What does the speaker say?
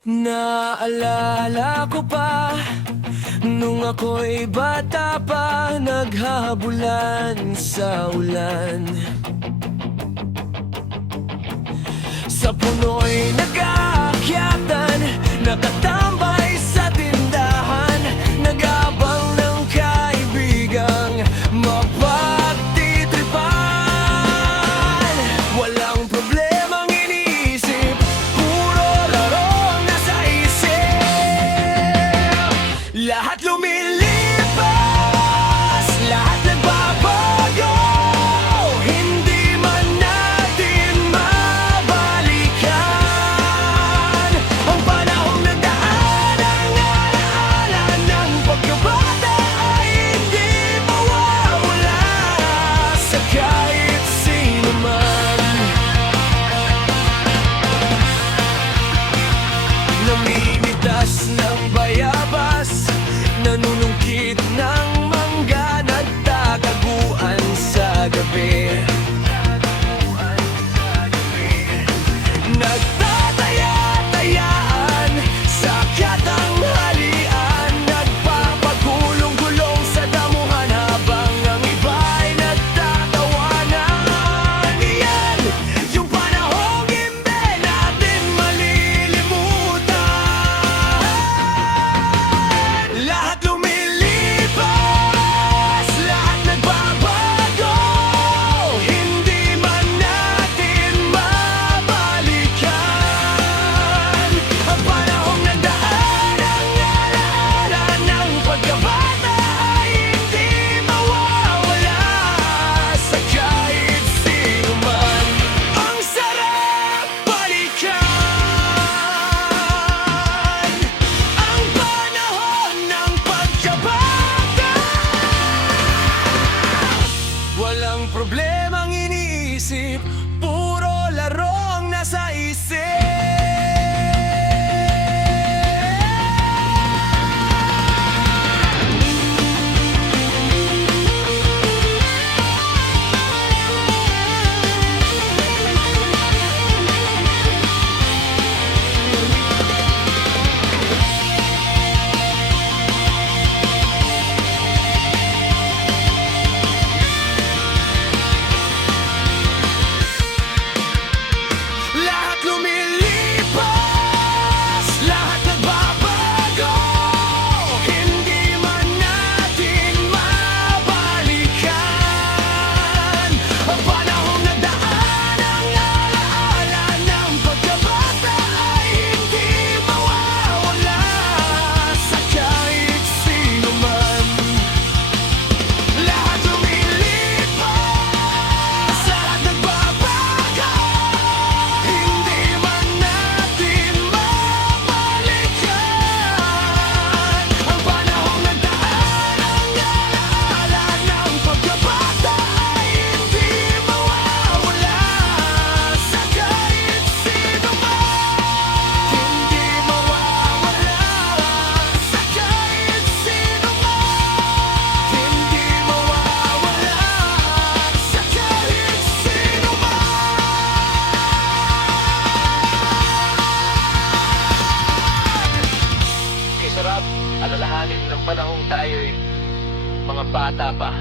Naalala ko pa nung ako'y bata pa, naghahabulan sa ulan. Sa puno'y nag-aakyatan, nakatambay sa tindahan, nag-aabang ng kaibigang mapagtitripan. Walang problemang iniisip, puro larong nasa isip. Lahat lumilipas, lahat nagbabago, hindi man natin mabalikan ang panahong nagdaan. Ang alaala ng pagkabata ay hindi mawawala sa kahit sino man. Namimitas ng bayabas, nanunungkit ng mangga, nagtataguan sa gabi. Nagtataya-tayaan sa katanghalian, nagpapagulong-gulong sa damuhan habang ang iba'y nagtatawanan. Iyan yung panahong hindi natin malilimutan. Lahat lumilipas, lahat nagbabago, hindi man natin mabalikan ang panahong nagdaan. Ang alaala ng pagkabata ay hindi mawawala sa kahit sino man. Ang sarap balikan ang panahon ng pagkabata. Walang problemang iniisip, puro larong nasa isip. Lahat lumilipas, lahat nagbabago, hindi man natin mabalikan ang panahong nagdaan. Ang alaala ng pagkabata ay hindi mawawala sa kahit sino man. Lahat lumilipas, lahat nagbabago, hindi man natin mabalikan ang panahong nagdaan. Ang alaala ng pagkabata ay hindi mawawala sa kahit sino man. Hindi mawawala sa kahit sino man. Hindi mawawala sa kahit sino man. Sarap alalahanin ng panahong tayo'y mga bata pa.